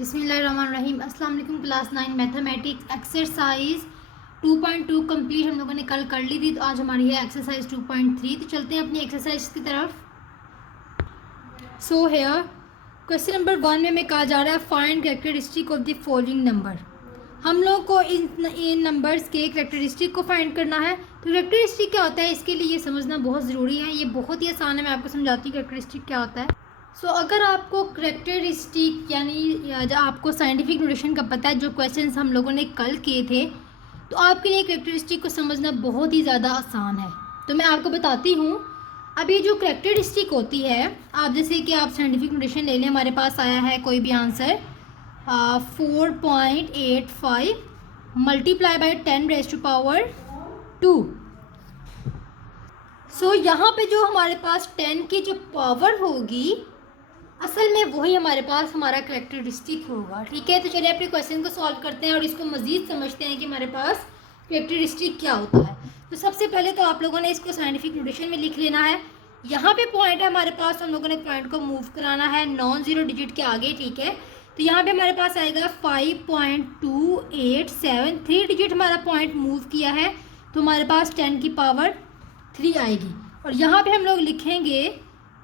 बिस्मिल्लाहिर्रहमानिर्रहीम। अस्सलाम वालेकुम। क्लास 9 मैथमेटिक्स एक्सरसाइज 2.2 कंप्लीट हम लोगों ने कल कर ली थी, तो आज हमारी है एक्सरसाइज 2.3। तो चलते हैं अपनी एक्सरसाइज की तरफ। सो हेयर क्वेश्चन नंबर 1 में हमें कहा जा रहा है find characteristic of the following number. हम लोग को इन नंबर्स के कैरेक्टरिस्टिक को फाइंड करना है। तो कैरेक्टरिस्टिक क्या होता है, इसके लिए ये समझना बहुत ज़रूरी है। ये बहुत ही आसान है, मैं आपको समझाती हूँ कैरेक्टरिस्टिक क्या होता है। अगर आपको करेक्टरिस्टिक यानी आपको साइंटिफिक नोटेशन का पता है, जो क्वेश्चंस हम लोगों ने कल किए थे, तो आपके लिए करेक्टरिस्टिक को समझना बहुत ही ज़्यादा आसान है। तो मैं आपको बताती हूँ। अब ये जो करेक्टरिस्टिक होती है, आप जैसे कि आप साइंटिफिक नोटेशन ले लें, हमारे पास आया है कोई भी आंसर 4.85 मल्टीप्लाई बाई 10⁻²। यहाँ पे जो हमारे पास 10 की जो पावर होगी, असल में वही हमारे पास हमारा कैरेक्टरिस्टिक होगा। ठीक है, तो चलिए अपने क्वेश्चन को सॉल्व करते हैं और इसको मज़ीद समझते हैं कि हमारे पास कैरेक्टरिस्टिक क्या होता है। तो सबसे पहले तो आप लोगों ने इसको साइंटिफिक नोटेशन में लिख लेना है। यहाँ पे पॉइंट है हमारे पास, हम लोगों ने पॉइंट को मूव कराना है नॉन ज़ीरो डिजिट के आगे। ठीक है, तो यहाँ पे हमारे पास आएगा 5.287, 3 डिजिट हमारा पॉइंट मूव किया है, तो हमारे पास 10 की पावर 3 आएगी। और यहाँ पे हम लोग लिखेंगे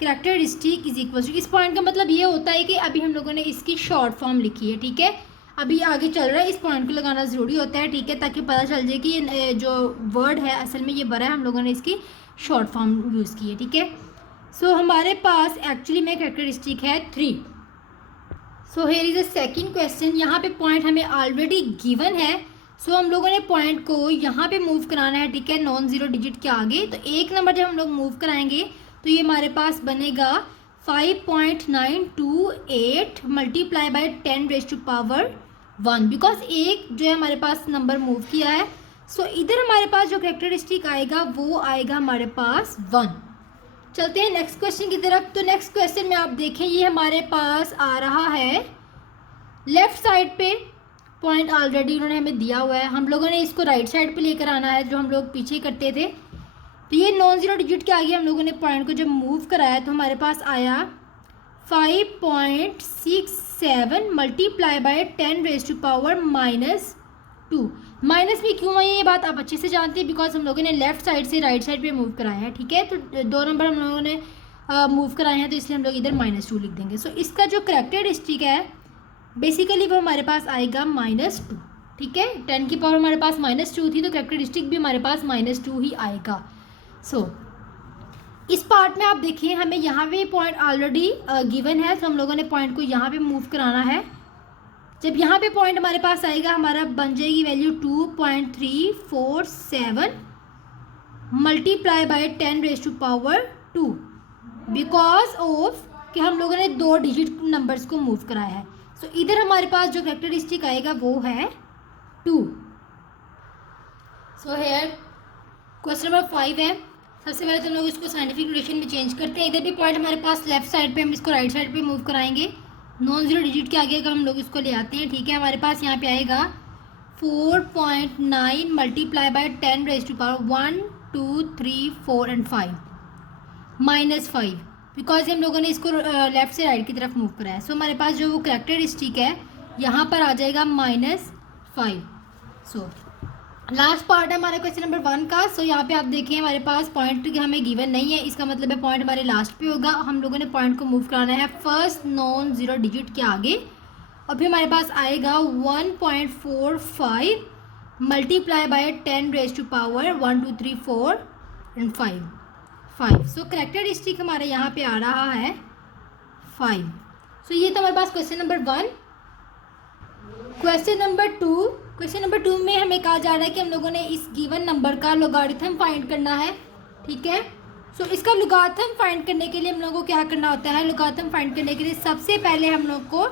कैरेक्टरिस्टिक इज इक्वल टू, इस पॉइंट का मतलब ये होता है कि अभी हम लोगों ने इसकी शॉर्ट फॉर्म लिखी है। ठीक है, अभी आगे चल रहा है, इस पॉइंट को लगाना ज़रूरी होता है। ठीक है, ताकि पता चल जाए कि ये जो वर्ड है असल में ये बड़ा है, हम लोगों ने इसकी शॉर्ट फॉर्म यूज़ की है। ठीक है, हमारे पास एक्चुअली में कैरेक्टरिस्टिक है 3। Here is a second question. यहाँ पे पॉइंट हमें ऑलरेडी गिवन है, हम लोगों ने पॉइंट को यहाँ पे मूव कराना है। ठीक है, नॉन ज़ीरो डिजिट के आगे। तो एक नंबर जब हम लोग मूव कराएंगे तो ये हमारे पास बनेगा 5.928 मल्टीप्लाई बाई 10⁻1, बिकॉज एक जो है हमारे पास नंबर मूव किया है। इधर हमारे पास जो कैरेक्टरिस्टिक आएगा वो आएगा हमारे पास 1। चलते हैं नेक्स्ट क्वेश्चन की तरफ। तो नेक्स्ट क्वेश्चन में आप देखें, ये हमारे पास आ रहा है लेफ्ट साइड पे, पॉइंट ऑलरेडी उन्होंने हमें दिया हुआ है, हम लोगों ने इसको राइट साइड पे लेकर आना है, जो हम लोग पीछे करते थे। तो ये नॉन ज़ीरो डिजिट के आगे हम लोगों ने पॉइंट को जब मूव कराया तो हमारे पास आया 5.67 मल्टीप्लाई बाई 10⁻⁻²। माइनस भी क्यों आई है ये बात आप अच्छे से जानते हैं, बिकॉज हम लोगों ने लेफ्ट साइड से राइट साइड पे मूव कराया है। ठीक है, तो 2 नंबर हम लोगों ने मूव कराए हैं, तो इसलिए हम लोग इधर -2 लिख देंगे। इसका जो कैरेक्टरिस्टिक है बेसिकली वो हमारे पास आएगा -2। ठीक है, 10 की पावर हमारे पास -2 थी, तो कैरेक्टरिस्टिक भी हमारे पास -2 ही आएगा। इस पार्ट में आप देखिए, हमें यहाँ पे पॉइंट ऑलरेडी गिवन है, तो हम लोगों ने पॉइंट को यहाँ पे मूव कराना है। जब यहाँ पे पॉइंट हमारे पास आएगा, हमारा बन जाएगी value 2.347 multiply by 10⁻², because of कि हम लोगों ने 2 डिजिट नंबर्स को मूव कराया है। इधर हमारे पास जो कैरेक्टरिस्टिक आएगा वो है 2। हेयर क्वेश्चन नंबर 5 है। सबसे पहले तो हम लोग इसको साइंटिफिक नोटेशन में चेंज करते हैं। इधर भी पॉइंट हमारे पास लेफ्ट साइड पे, हम इसको राइट साइड पे मूव कराएंगे। नॉन ज़ीरो डिजिट के आगे का हम लोग इसको ले आते हैं। ठीक है, हमारे पास यहाँ पे आएगा 4.9 मल्टीप्लाई बाई 10⁻1 2 3 4 एंड 5 -5, बिकॉज हम लोगों ने इसको लेफ्ट से राइट की तरफ मूव कराया है। हमारे पास जो वो कैरेक्टरिस्टिक है यहाँ पर आ जाएगा -5। लास्ट पार्ट है हमारे क्वेश्चन नंबर 1 का। यहाँ पे आप देखिए हमारे पास पॉइंट हमें गिवन नहीं है, इसका मतलब है पॉइंट हमारे लास्ट पे होगा। हम लोगों ने पॉइंट को मूव कराना है फर्स्ट नॉन ज़ीरो डिजिट के आगे, और फिर हमारे पास आएगा 1.45 मल्टीप्लाई बाई 10⁻1 2 3 4 एंड 5। कैरेक्टरिस्टिक हमारे यहाँ पे आ रहा है 5। ये तो हमारे पास क्वेश्चन नंबर 1। क्वेश्चन नंबर 2 में हमें कहा जा रहा है कि हम लोगों ने इस गिवन नंबर का लॉगरिथम फाइंड करना है। ठीक है, इसका लॉगरिथम फाइंड करने के लिए हम लोगों को क्या करना होता है, लॉगरिथम फाइंड करने के लिए सबसे पहले हम लोग को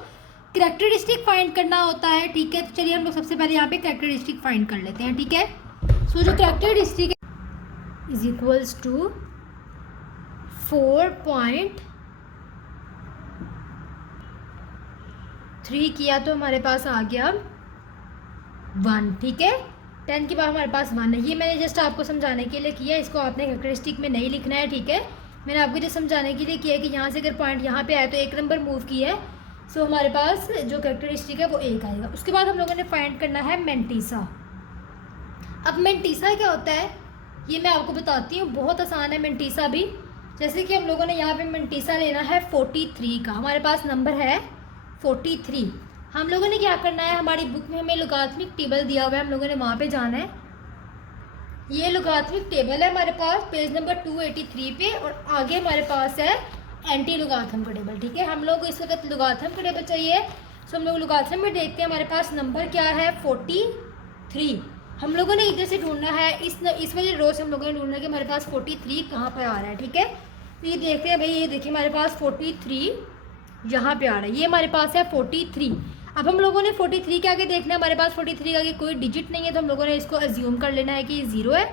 कैरेक्टरिस्टिक फाइंड करना होता है। ठीक है, तो चलिए हम लोग सबसे पहले यहाँ पे कैरेक्टरिस्टिक फाइंड कर लेते हैं। ठीक है, जो कैरेक्टरिस्टिक इज इक्वल्स टू 4.3 किया तो हमारे पास आ गया 1। ठीक है, 10 की पावर हमारे पास 1 है। ये मैंने जस्ट आपको समझाने के लिए किया, इसको आपने कैरेक्टरिस्टिक में नहीं लिखना है। ठीक है, मैंने आपको जो समझाने के लिए किया कि यहाँ से अगर पॉइंट यहाँ पे आए तो एक नंबर मूव किया है, सो हमारे पास जो कैरेक्टरिस्टिक है वो 1 आएगा। उसके बाद हम लोगों ने फाइंड करना है मेंटीसा। अब मेंटीसा क्या होता है ये मैं आपको बताती हूँ, बहुत आसान है मेंटीसा भी। जैसे कि हम लोगों ने यहाँ पे मेंटीसा लेना है 43 का, हमारे पास नंबर है 43। हम लोगों ने क्या करना है, हमारी बुक में हमें लोगारिथमिक टेबल दिया हुआ है, हम लोगों ने वहाँ पे जाना है। ये लोगारिथमिक टेबल है हमारे पास पेज नंबर 283 पे, और आगे हमारे पास है एंटी लोगारिथम का टेबल। ठीक है, हम लोग को इस वक्त लोगारिथम का टेबल चाहिए, तो हम लोग लोगारिथम में देखते हैं हमारे पास नंबर क्या है 43। हम लोगों ने इधर से ढूंढना है, इस वाली रो से हम लोगों ने ढूंढना है कि हमारे पास 43 कहाँ पे आ रहा है। ठीक है, तो ये देखते हैं भाई, ये देखिए हमारे पास 43 यहाँ पे आ रहा है, ये हमारे पास है 43। अब हम लोगों ने 43 के आगे देखना है, हमारे पास 43 के आगे कोई डिजिट नहीं है, तो हम लोगों ने इसको अज्यूम कर लेना है कि ये 0 है।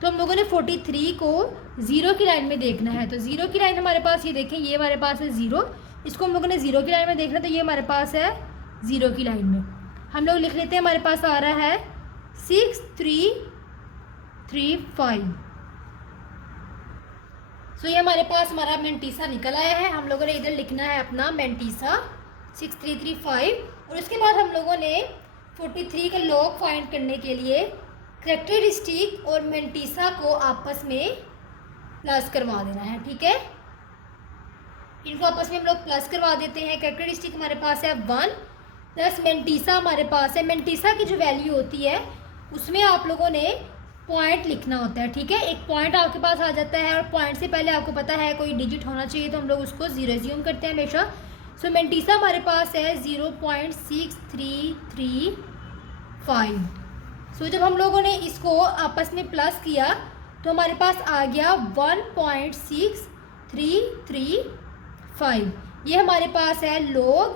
तो हम लोगों ने 43 को 0 की लाइन में देखना है। तो 0 की लाइन हमारे पास ये देखें, ये हमारे पास है 0, इसको हम लोगों ने 0 की लाइन में देखना, तो ये हमारे पास है 0 की लाइन में। हम लोग लिख लेते हैं, हमारे पास आ रहा है 6335। सो ये हमारे पास हमारा मेंटीसा निकल आया है। हम लोगों ने इधर लिखना है अपना मेंटीसा 6335, और उसके बाद हम लोगों ने 43 का लॉग फाइंड करने के लिए कैरेक्टरिस्टिक और मेंटीसा को आपस में प्लस करवा देना है। ठीक है, इनको आपस में हम लोग प्लस करवा देते हैं। कैरेक्टरिस्टिक हमारे पास है 1 प्लस मेंटीसा हमारे पास है। मेंटीसा की जो वैल्यू होती है उसमें आप लोगों ने पॉइंट लिखना होता है। ठीक है, एक पॉइंट आपके पास आ जाता है, और पॉइंट से पहले आपको पता है कोई डिजिट होना चाहिए, तो हम लोग उसको 0 अज्यूम करते हैं हमेशा। सो मेंटीसा हमारे पास है 0.6335। सो जब हम लोगों ने इसको आपस में प्लस किया तो हमारे पास आ गया 1.6335। ये हमारे पास है log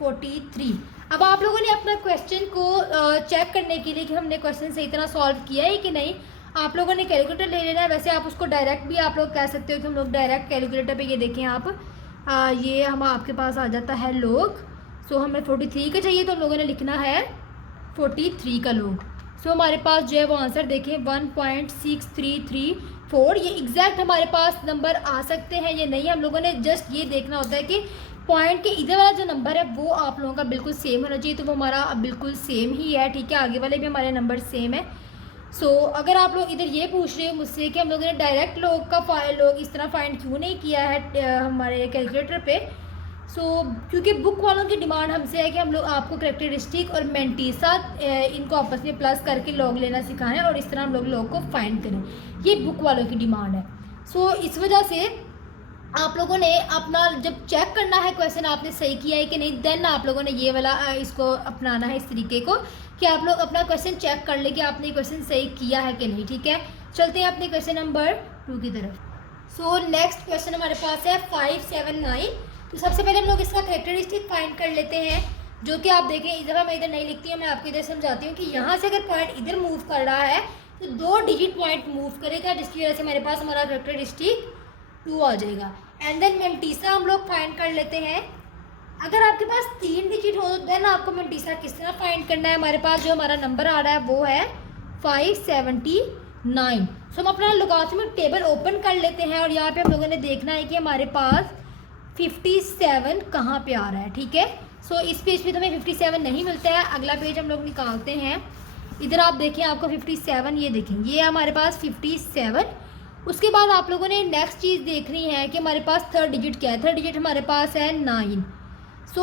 43। अब आप लोगों ने अपना क्वेश्चन को चेक करने के लिए कि हमने क्वेश्चन सही तरह सॉल्व किया है कि नहीं, आप लोगों ने कैलकुलेटर ले लेना है। वैसे आप उसको डायरेक्ट भी आप लोग कह सकते हो कि हम लोग डायरेक्ट कैलकुलेटर पे, ये देखें आप, ये हम आपके पास आ जाता है log। सो हमें 43 का चाहिए, तो हम लोगों ने लिखना है 43 का log। सो हमारे पास जो है वो आंसर देखें 1.6334। ये एग्जैक्ट हमारे पास नंबर आ सकते हैं ये नहीं, हम लोगों ने जस्ट ये देखना होता है कि पॉइंट के इधर वाला जो नंबर है वो आप लोगों का बिल्कुल सेम होना चाहिए, तो वो हमारा बिल्कुल सेम ही है। ठीक है, आगे वाले भी हमारे नंबर सेम है। सो अगर आप लोग इधर ये पूछ रहे हो मुझसे कि हम लोगों ने डायरेक्ट लोग इस तरह फाइंड क्यों नहीं किया है हमारे कैलकुलेटर पे, क्योंकि बुक वालों की डिमांड हमसे है कि हम लोग आपको कैरेक्टरिस्टिक और मेंटीसा इनको आपस में प्लस करके लॉग लेना सिखाएं, और इस तरह हम लोग लॉग को फाइंड करें, ये बुक वालों की डिमांड है। इस वजह से आप लोगों ने अपना जब चेक करना है क्वेश्चन आपने सही किया है कि नहीं, देन आप लोगों ने ये वाला इसको अपनाना है इस तरीके को कि आप लोग अपना क्वेश्चन चेक कर ले कि आपने क्वेश्चन सही किया है कि नहीं। ठीक है, चलते हैं अपने क्वेश्चन नंबर 2 की तरफ। नेक्स्ट क्वेश्चन हमारे पास है 579। तो सबसे पहले हम लोग इसका कैरेक्टरिस्टिक फाइंड कर लेते हैं, जो कि आप देखें इधर मैं इधर नहीं लिखती हूँ, मैं आपको इधर समझाती हूँ कि यहाँ से अगर पॉइंट इधर मूव कर रहा है तो 2 डिजिट पॉइंट मूव करेगा, जिसकी वजह से हमारे पास हमारा कैरेक्टरिस्टिक 2 आ जाएगा। एंड देन मेंटीसा हम लोग फाइंड कर लेते हैं। अगर आपके पास 3 डिजिट हो तो देन आपको मेंटीसा किस तरह फाइंड करना है। हमारे पास जो हमारा नंबर आ रहा है वो है 579। हम अपना लोगारिथमिक टेबल ओपन कर लेते हैं, और यहाँ पे हम लोगों ने देखना है कि हमारे पास 57 कहाँ पे आ रहा है। ठीक है, इस पेज पे तो हमें 57 नहीं मिलता है, अगला पेज हम लोग निकालते हैं। इधर आप देखें, आपको 57, ये देखें, ये हमारे पास 57। उसके बाद आप लोगों ने नेक्स्ट चीज़ देखनी है कि हमारे पास थर्ड डिजिट क्या है। थर्ड डिजिट हमारे पास है 9।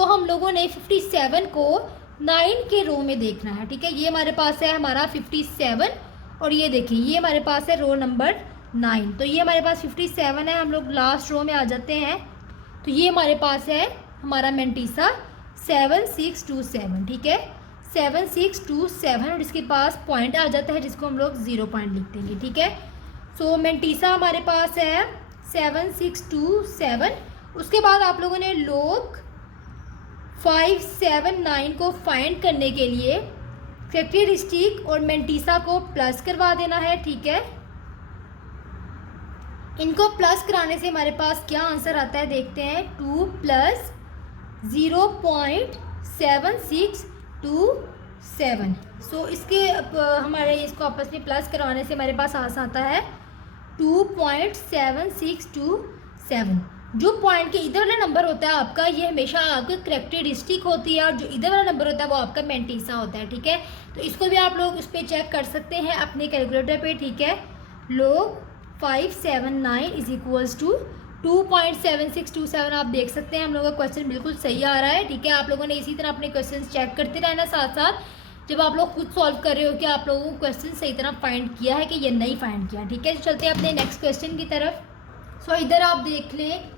हम लोगों ने 57 को 9 के रो में देखना है। ठीक है, ये हमारे पास है हमारा 57, और ये देखिए ये हमारे पास है रो नंबर 9। तो ये हमारे पास 57 है, हम लोग लास्ट रो में आ जाते हैं। तो ये हमारे पास है हमारा मेंटीसा 7627। ठीक है, 7627, और इसके पास पॉइंट आ जाता है जिसको हम लोग 0 पॉइंट लिख देंगे। ठीक है, मेंटीसा हमारे पास है 7627। उसके बाद आप लोगों ने log 579 को फाइंड करने के लिए कैरेक्टरिस्टिक और मेंटीसा को प्लस करवा देना है। ठीक है, इनको प्लस कराने से हमारे पास क्या आंसर आता है देखते हैं। 2 + 0.7627। इसके हमारे इसको आपस में प्लस करवाने से हमारे पास आंसर आता है 2.7627। जो पॉइंट के इधर वाला नंबर होता है आपका, ये हमेशा आपका करेक्टरिस्टिक होती है, और जो इधर वाला नंबर होता है वो आपका मेंटीसा होता है, ठीक है। तो इसको भी आप लोग उस पर चेक कर सकते हैं अपने कैलकुलेटर पे, ठीक है। log 579 is equals to 2.7627। आप देख सकते हैं हम लोगों का क्वेश्चन बिल्कुल सही आ रहा है, ठीक है। आप लोगों ने इसी तरह अपने क्वेश्चन चेक करते रहना साथ साथ, जब आप लोग खुद सॉल्व कर रहे हो कि आप लोगों को क्वेश्चन सही तरह फाइंड किया है कि ये नहीं फाइंड किया, ठीक है। चलते हैं अपने नेक्स्ट क्वेश्चन की तरफ। सो इधर आप देख लें,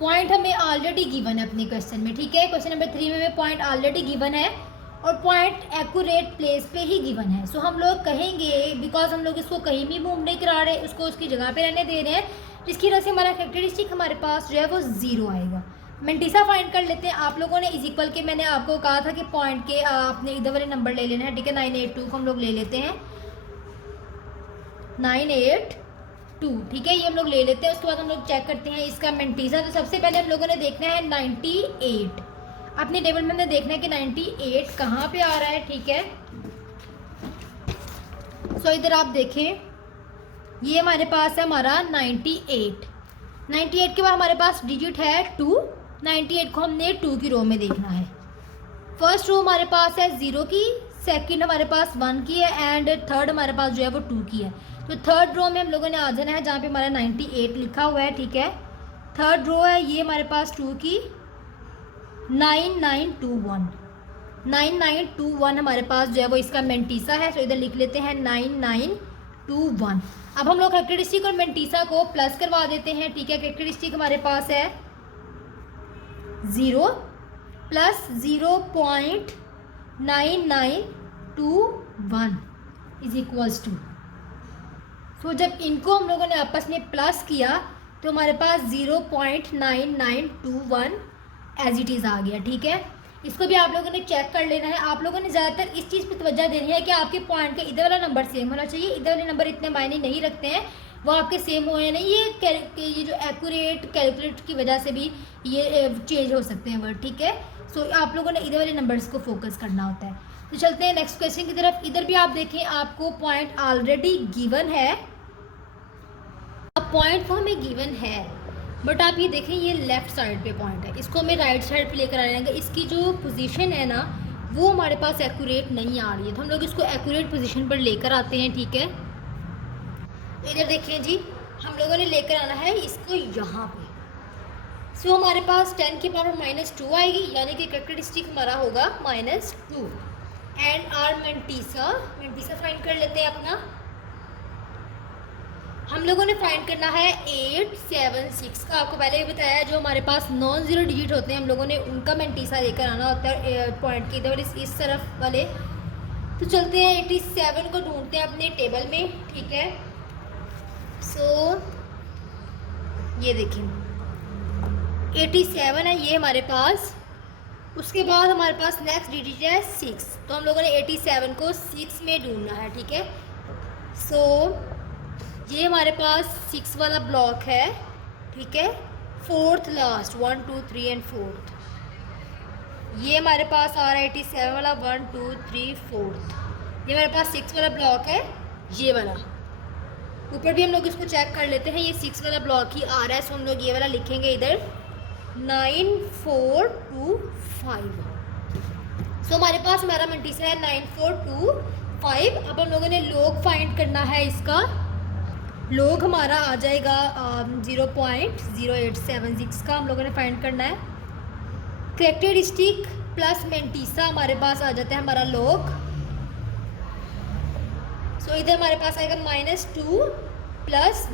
पॉइंट हमें ऑलरेडी गिवन है अपने क्वेश्चन में, ठीक है। क्वेश्चन नंबर 3 में हमें पॉइंट ऑलरेडी गिवन है और पॉइंट एक्यूरेट प्लेस पे ही गिवन है। सो हम लोग कहेंगे, बिकॉज हम लोग इसको कहीं भी मूव नहीं करा रहे, उसको उसकी जगह पे रहने दे रहे हैं, जिसकी वजह से हमारा कैरेक्टरिस्टिक हमारे पास जो है वो 0 आएगा। मेंटीसा फाइंड कर लेते हैं। आप लोगों ने इज इक्वल के, मैंने आपको कहा था कि पॉइंट के आपने इधर वाले नंबर ले लेना है, ठीक है। 982 को हम लोग ले लेते हैं, 982, ठीक है, ये हम लोग ले लेते हैं। उसके बाद हम लोग चेक करते हैं इसका मेंटीसा। तो सबसे पहले हम लोगों ने देखना है 98, अपने टेबल में हमने देखना है कि 98 कहाँ पे आ रहा है, ठीक है। सो इधर आप देखें, ये हमारे पास है हमारा 98 के बाद हमारे पास डिजिट है 2। 98 को हमने 2 की रो में देखना है। फर्स्ट रो हमारे पास है 0 की, सेकंड हमारे पास 1 की है, एंड थर्ड हमारे पास जो है वो 2 की है। तो थर्ड रो में हम लोगों ने आ जाना है जहाँ पे हमारा 98 लिखा हुआ है, ठीक है। थर्ड रो है ये हमारे पास 2 की, 9921 हमारे पास जो है वो इसका मेंटीसा है। तो इधर लिख लेते हैं 9921। अब हम लोग कैरेक्टरिस्टिक और मेंटीसा को प्लस करवा देते हैं, ठीक है। कैरेक्टरिस्टिक हमारे पास है 0 प्लस 0.9921 इज इक्वल्स टू। सो जब इनको हम लोगों ने आपस में प्लस किया तो हमारे पास 0.9921 एज इट इज़ आ गया, ठीक है। इसको भी आप लोगों ने चेक कर लेना है। आप लोगों ने ज़्यादातर इस चीज़ पे तवज्जो देनी है कि आपके पॉइंट के इधर वाला नंबर सेम होना चाहिए। इधर वाले नंबर इतने मायने नहीं रखते हैं, वो आपके सेम हो या नहीं, ये जो एक्यूरेट कैलकुलेट की वजह से भी ये चेंज हो सकते हैं वर्ड, ठीक है। सो आप लोगों ने इधर वाले नंबर्स को फोकस करना होता है। तो चलते हैं नेक्स्ट क्वेश्चन की तरफ। इधर भी आप देखें, आपको पॉइंट ऑलरेडी गिवन है। अब पॉइंट तो हमें गिवन है, बट आप ये देखें ये लेफ़्ट साइड पे पॉइंट है, इसको हमें राइट साइड पे लेकर आ जाएंगे। इसकी जो पोजीशन है ना वो हमारे पास एक्यूरेट नहीं आ रही है, तो हम लोग इसको एक्यूरेट पोजीशन पर लेकर आते हैं, ठीक है। इधर देखिए जी, हम लोगों ने लेकर आना है इसको यहाँ पे। सो हमारे पास 10 की पावर -2 आएगी, यानी कि कैरेक्टरिस्टिक हमारा होगा -2। एंड आर मेंटीसा फाइंड कर लेते हैं अपना। हम लोगों ने फाइंड करना है 876 का। आपको पहले भी बताया, जो हमारे पास नॉन ज़ीरो डिजिट होते हैं हम लोगों ने उनका मेंटीसा लेकर आना होता है पॉइंट की इधर इस तरफ वाले। तो चलते हैं 87 को ढूंढते हैं अपने टेबल में, ठीक है। सो ये देखें 87 है ये हमारे पास। उसके बाद हमारे पास नेक्स्ट डिजिट है 6, तो हम लोगों ने 87 को 6 में ढूंढना है, ठीक है। सो ये हमारे पास 6 वाला ब्लॉक है, ठीक है। फोर्थ लास्ट 1 2 3 एंड फोर्थ, ये हमारे पास आ रहा है 87 वाला 1 2 3 4। ये हमारे पास 6 वाला ब्लॉक है, ये वाला। ऊपर भी हम लोग इसको चेक कर लेते हैं, ये 6 वाला ब्लॉक ही आ रहा है। सो हम लोग ये वाला लिखेंगे इधर 9425। सो हमारे पास हमारा मेंटीसा है 9425। अब हम लोगों ने लोग फाइंड करना है इसका। लोग हमारा आ जाएगा 0.0876 का हम लोगों ने फाइंड करना है। कैरेक्टरिस्टिक प्लस मेंटीसा हमारे पास आ जाता है हमारा लोग। सो इधर हमारे पास आएगा -2 प्लस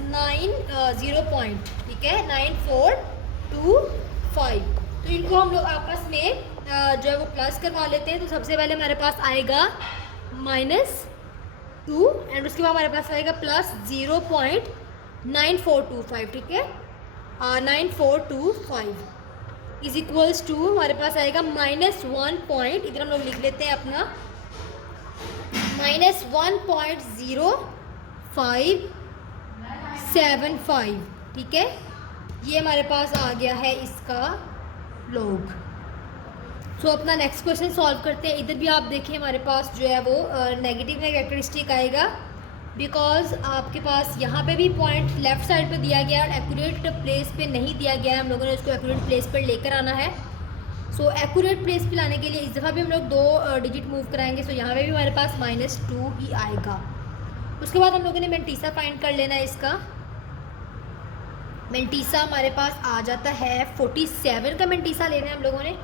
0 पॉइंट, ठीक है, 9425। तो इनको हम लोग आपस में जो है वो प्लस करवा लेते हैं। तो सबसे पहले हमारे पास आएगा -2 एंड उसके बाद हमारे पास आएगा प्लस 0.9425, ठीक है। 9425 इज इक्वल्स टू हमारे पास आएगा -1 पॉइंट, इधर हम लोग लिख लेते हैं अपना -1.0575, ठीक है। ये हमारे पास आ गया है इसका लोग। सो अपना नेक्स्ट क्वेश्चन सॉल्व करते हैं। इधर भी आप देखें हमारे पास जो है वो नेगेटिव में कैरेक्टरिस्टिक आएगा बिकॉज आपके पास यहाँ पे भी पॉइंट लेफ्ट साइड पे दिया गया और एक्यूरेट प्लेस पे नहीं दिया गया है, हम लोगों ने उसको एक्यूरेट प्लेस पर लेकर आना है। सो एक्यूरेट प्लेस पे लाने के लिए इस दफ़ा भी हम लोग 2 डिजिट मूव कराएंगे। सो यहाँ पे भी हमारे पास -2 ही आएगा। उसके बाद हम लोगों ने मेंटीसा फाइंड कर लेना है। इसका मेंटीसा हमारे पास आ जाता है 47 का मेंटीसा लेना है हम लोगों ने।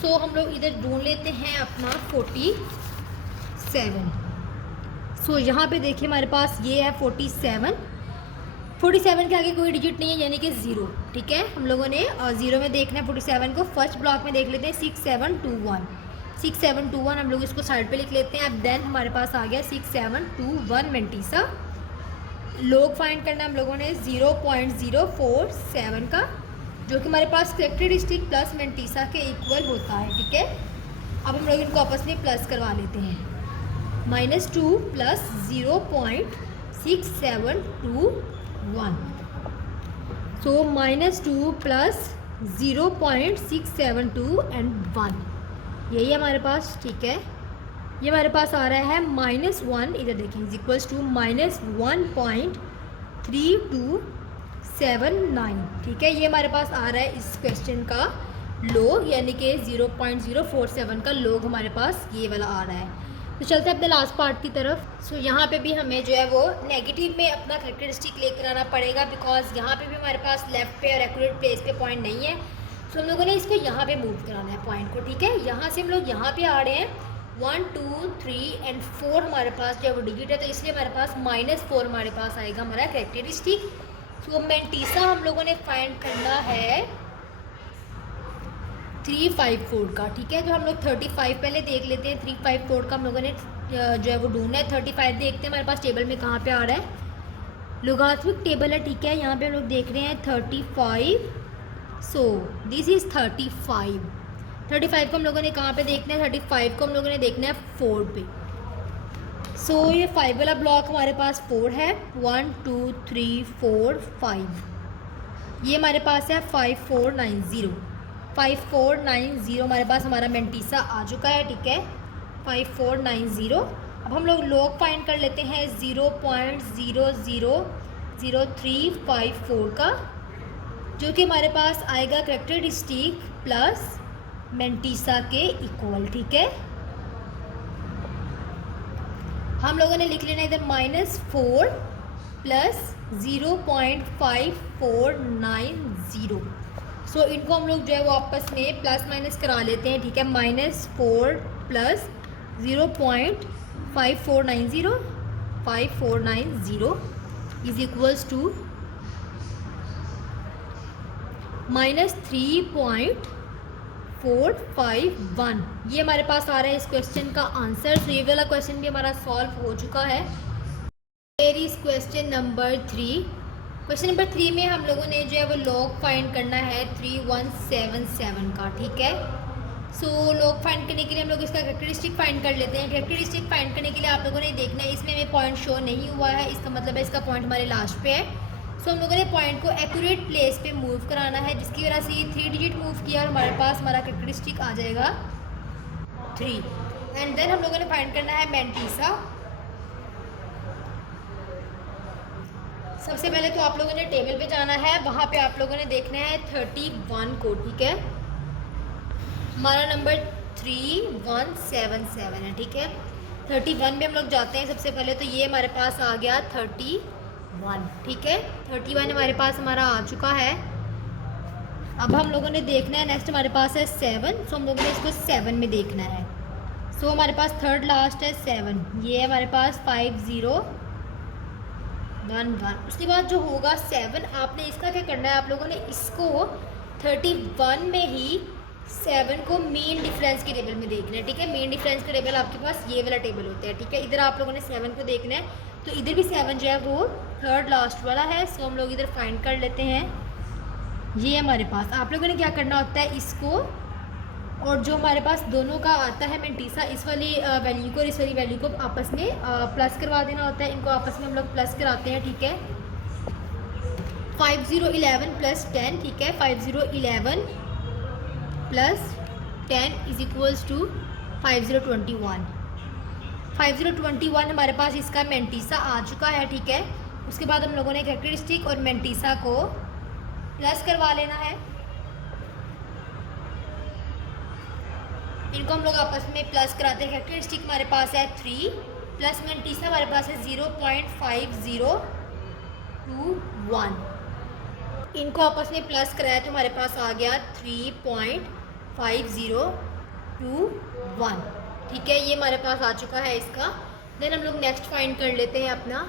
सो हम लोग इधर ढूंढ लेते हैं अपना 47। सो यहाँ पे देखिए हमारे पास ये है 47 के आगे कोई डिजिट नहीं है, यानी कि 0। ठीक है, हम लोगों ने 0 में देखना है 47 को। फर्स्ट ब्लॉक में देख लेते हैं 6721 हम लोग इसको साइड पे लिख लेते हैं। अब देन हमारे पास आ गया 6721 मेंटीसा। लोग फाइंड करना हम लोगों ने 0.047 का, जो कि हमारे पास कैरेक्टरिस्टिक प्लस मेंटीसा के इक्वल होता है। ठीक है, अब हम लोग इनको आपस में प्लस करवा लेते हैं। -2 प्लस 0.6721। सो -2 प्लस 0.672 एंड 1, यही हमारे पास। ठीक है, ये हमारे पास आ रहा है -1, इधर देखें, इज इक्वल्स टू -1.3279। ठीक है, ये हमारे पास आ रहा है इस क्वेश्चन का लोग, यानी कि 0.047 का लोग हमारे पास ये वाला आ रहा है। तो चलते हैं अपने लास्ट पार्ट की तरफ। सो यहाँ पे भी हमें जो है वो नेगेटिव में अपना कैरेक्टरिस्टिक लेकर आना पड़ेगा, बिकॉज यहाँ पे भी हमारे पास लेफ्ट पे और एक्यूरेट प्लेस पे पॉइंट नहीं है। सो हम लोगों ने इसको यहाँ पे मूव कराना है पॉइंट को। ठीक है, यहाँ से हम लोग यहाँ पे आ रहे हैं। 1 2 3 एंड 4 हमारे पास जो है वो डिजिट है, तो इसलिए हमारे पास -4 हमारे पास आएगा हमारा कैरेक्टरिस्टिक। सो मेंटीसा हम लोगों ने फाइंड करना है 354 का। ठीक है, तो हम लोग 35 पहले देख लेते हैं। 354 का हम लोगों ने जो है वो ढूंढना है। 35 देखते हैं हमारे पास टेबल में कहाँ पे आ रहा है। लोगारिथमिक टेबल है। ठीक है, यहाँ पे हम लोग देख रहे हैं 35। सो दिस इज़ 35 को हम लोगों ने कहाँ पे देखना है, 35 को हम लोगों ने देखना है 4 पे। सो ये 5 वाला ब्लॉक हमारे पास 4 है। 1 2 3 4 5, ये हमारे पास है 5490 हमारे पास हमारा मेंटीसा आ चुका है। ठीक है, 5490। अब हम लोग लॉग फाइंड कर लेते हैं 0.0000354 का, जो कि हमारे पास आएगा कैरेक्टरिस्टिक प्लस मेंटीसा के इक्वल। ठीक है, हम लोगों ने लिख लेना इधर -4 प्लस 0.5490। सो इनको हम लोग जो है वो आपस में प्लस माइनस करा लेते हैं। ठीक है, -4 प्लस 0.5490 इज इक्वल्स टू -3.451। ये हमारे पास आ रहा है इस क्वेश्चन का आंसर। तो ये वाला क्वेश्चन भी हमारा सॉल्व हो चुका है। फिर इस क्वेश्चन नंबर 3 में हम लोगों ने जो है वो लॉग फाइंड करना है 3177 का। ठीक है, सो लॉग फाइंड करने के लिए हम लोग इसका कैरेक्टरिस्टिक फाइंड कर लेते हैं। कैरेक्टरिस्टिक फाइंड करने के लिए आप लोगों ने देखना है, इसमें हमें पॉइंट शो नहीं हुआ है, इसका मतलब है इसका पॉइंट हमारे लास्ट पे है। सो हम लोगों ने पॉइंट को एक्यूरेट प्लेस पे मूव कराना है, जिसकी वजह से ये 3 डिजिट मूव किया और हमारे पास हमारा कैरेक्टरिस्टिक आ जाएगा 3। एंड देन हम लोगों ने फाइंड करना है मेंटीसा। सबसे पहले तो आप लोगों ने टेबल पे जाना है, वहाँ पे आप लोगों ने देखना है 31 को। ठीक है, हमारा नंबर 3177 है। ठीक है, 31 में हम लोग जाते हैं सबसे पहले। तो ये हमारे पास आ गया 31। ठीक है, 31 हमारे पास हमारा आ चुका है। अब हम लोगों ने देखना है नेक्स्ट हमारे पास है 7। सो हम लोगों ने इसको 7 में देखना है। सो हमारे पास थर्ड लास्ट है 7, ये हमारे पास 5011। उसके बाद जो होगा 7, आपने इसका क्या करना है, आप लोगों ने इसको 31 में ही 7 को मीन डिफरेंस के टेबल में देखना है। ठीक है, मीन डिफरेंस का टेबल आपके पास ये वाला टेबल होता है। ठीक है, इधर आप लोगों ने 7 को देखना है, तो इधर भी 7 जो है वो थर्ड लास्ट वाला है। सो हम लोग इधर फाइंड कर लेते हैं। ये हमारे पास आप लोगों ने क्या करना होता है, इसको और जो हमारे पास दोनों का आता है मेंटीसा, इस वाली वैल्यू को और इस वाली वैल्यू को आपस में प्लस करवा देना होता है। इनको आपस में हम लोग प्लस कराते हैं। ठीक है, 5011 प्लस 10। ठीक है, 5011 प्लस 10 इज इक्वल्स टू 5021। 5021 हमारे पास इसका मेंटीसा आ चुका है, ठीक है। उसके बाद हम लोगों ने कैरेक्टरिस्टिक और मेंटीसा को प्लस करवा लेना है। इनको हम लोग आपस में प्लस कराते हैं। कैरेक्टरिस्टिक हमारे पास है 3 प्लस मेंटीसा हमारे पास है 0.5021। इनको आपस में प्लस कराया तो हमारे पास आ गया 3.5021, ठीक है। ये हमारे पास आ चुका है इसका। देन हम लोग नेक्स्ट फाइंड कर लेते हैं अपना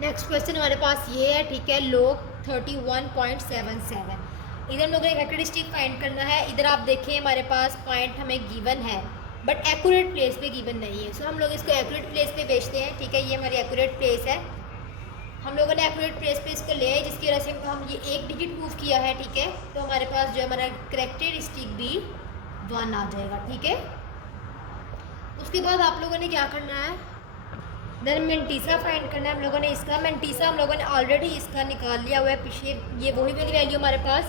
नेक्स्ट क्वेश्चन हमारे पास ये है, ठीक है। log 31.77। इधर हम लोगों ने कैरेक्टरिस्टिक फाइंड करना है। इधर आप देखें हमारे पास पॉइंट हमें गिवन है बट एक्यूरेट प्लेस पे गिवन नहीं है। सो हम लोग इसको एक्यूरेट प्लेस पे बेचते हैं, ठीक है। ये हमारी एक्यूरेट प्लेस है। हम लोगों ने एक्यूरेट प्लेस पे इसको ले जिसकी वजह से हम ये एक डिजिट मूव किया है, ठीक है। तो हमारे पास जो हमारा कैरेक्टरिस्टिक भी 1 आ जाएगा, ठीक है। उसके बाद आप लोगों ने क्या करना है, देन मेंटीसा फाइंड करना है हम लोगों ने। इसका मेंटीसा हम लोगों ने ऑलरेडी इसका निकाल लिया हुआ है पीछे, ये वही वाली वैल्यू हमारे पास।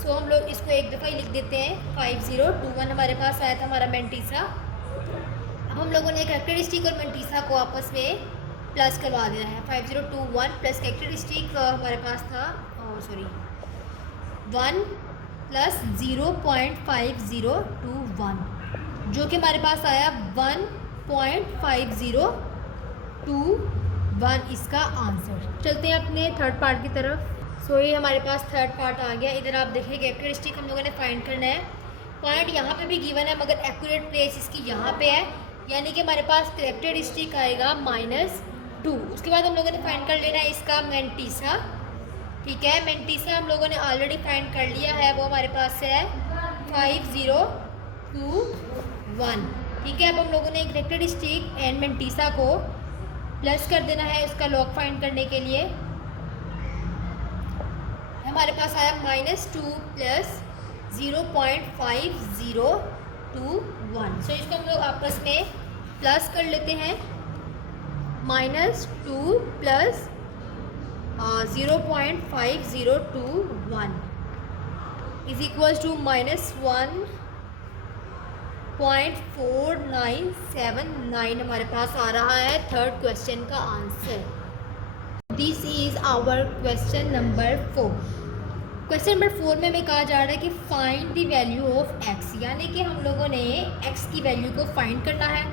सो हम लोग इसको एक दफ़ा ही लिख देते हैं। 5021 हमारे पास आया था हमारा मेंटीसा। अब हम लोगों ने कैरेक्टरिस्टिक और मेंटीसा को आपस में प्लस करवा देना है। 5021 प्लस कैरेक्टरिस्टिक हमारे पास था 1 प्लस 0.5021 जो कि हमारे पास आया 1.5021 इसका आंसर। चलते हैं अपने थर्ड पार्ट की तरफ। सो ये हमारे पास थर्ड पार्ट आ गया। इधर आप देखिए कैरेक्टरिस्टिक हम लोगों ने फाइंड करना है। पॉइंट यहाँ पे भी गिवन है मगर एक्यूरेट प्लेस इसकी यहाँ पे है, यानी कि हमारे पास कैरेक्टरिस्टिक आएगा -2। उसके बाद हम लोगों ने फाइंड कर लेना है इसका मेंटीसा, ठीक है। मेंटीसा हम लोगों ने ऑलरेडी फाइंड कर लिया है, वो हमारे पास है 5021, ठीक है। अब हम लोगों ने कैरेक्टरिस्टिक एंड मेंटीसा को प्लस कर देना है उसका लॉग फाइंड करने के लिए। हमारे पास आया -2 प्लस 0.5021। सो इसको हम लोग आपस में प्लस कर लेते हैं। -2 प्लस 0.5021 इज इक्वल टू -1.4979 हमारे पास आ रहा है थर्ड क्वेश्चन का answer. This is our question number 4। Question number 4 में हमें कहा जा रहा है कि find the value of x, यानी कि हम लोगों ने x की वैल्यू को फाइंड करना है।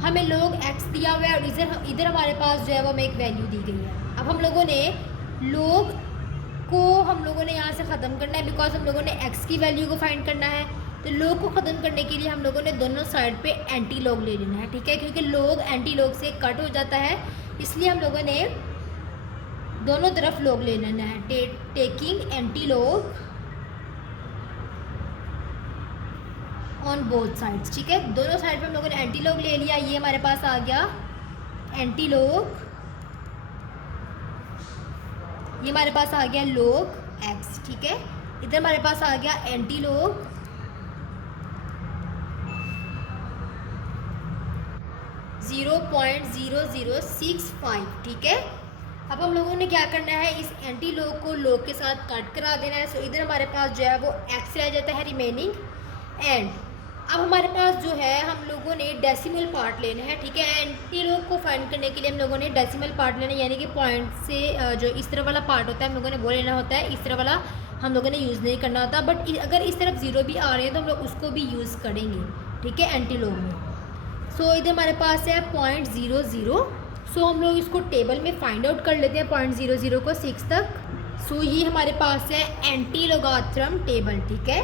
हमें लोग x दिया हुआ है और इधर हमारे पास जो है वो हमें एक वैल्यू दी गई है। अब हम लोगों ने लोग को यहाँ से ख़त्म करना है बिकॉज हम लोगों ने x की वैल्यू को फाइंड करना है। तो लोग को ख़त्म करने के लिए हम लोगों ने दोनों साइड पे एंटी लॉग ले लेना है, ठीक है। क्योंकि लोग एंटी लॉग से कट हो जाता है, इसलिए हम लोगों ने दोनों तरफ लॉग ले लेना है। Taking anti log on both sides, ठीक है। दोनों साइड पे हम लोगों ने एंटी लॉग ले लिया। ये हमारे पास आ गया एंटी लॉग, ये हमारे पास आ गया log x, ठीक है। इधर हमारे पास आ गया एंटी लॉग 0.0065, ठीक है। अब हम लोगों ने क्या करना है, इस एंटी लॉग को लॉग के साथ कट करा देना है। सो इधर हमारे पास जो है वो x रह जाता है रिमेनिंग। एंड अब हमारे पास जो है हम लोगों ने डेसिमल पार्ट लेना है, ठीक है। एंटी लॉग को फाइंड करने के लिए हम लोगों ने डेसिमल पार्ट लेना है, यानी कि पॉइंट से जो इस तरह वाला पार्ट होता है हम लोगों ने वो लेना होता है। इस तरह वाला हम लोगों ने यूज़ नहीं करना होता, बट अगर इस तरफ 0 भी आ रहे हैं तो हम लोग उसको भी यूज़ करेंगे, ठीक है, एंटी लॉग में। सो इधर हमारे पास है 0.00। सो हम लोग इसको टेबल में फाइंड आउट कर लेते हैं 0.00 को 6 तक। सो ये हमारे पास है एंटी लोगार्थम टेबल, ठीक है।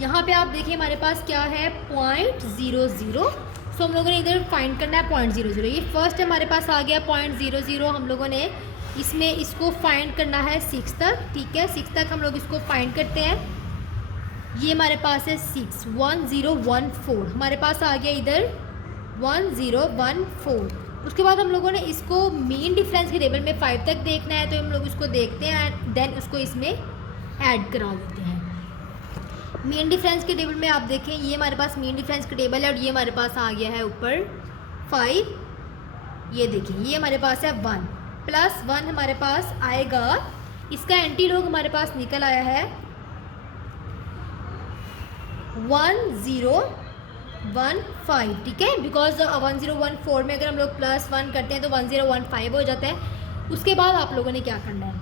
यहाँ पे आप देखिए हमारे पास क्या है 0.00। सो हम लोगों ने इधर फाइंड करना है 0.00। ये फर्स्ट हमारे पास आ गया 0.00। हम लोगों ने इसमें इसको फाइंड करना है 6 तक, ठीक है। 6 तक हम लोग इसको फाइंड करते हैं। ये हमारे पास है 6 1014, हमारे पास आ गया इधर 1014। उसके बाद हम लोगों ने इसको मीन डिफरेंस के टेबल में 5 तक देखना है, तो हम लोग इसको देखते हैं देन उसको इसमें ऐड करा देते हैं। मीन डिफरेंस के टेबल में आप देखें ये हमारे पास मीन डिफरेंस का टेबल है और ये हमारे पास आ गया है ऊपर 5। ये देखिए ये हमारे पास है 1 + 1 हमारे पास आएगा। इसका एंटी लॉग हमारे पास निकल आया है 10 1015, ठीक है, बिकॉज 1014 में अगर हम लोग +1 करते हैं तो 1015 हो जाता है। उसके बाद आप लोगों ने क्या करना है,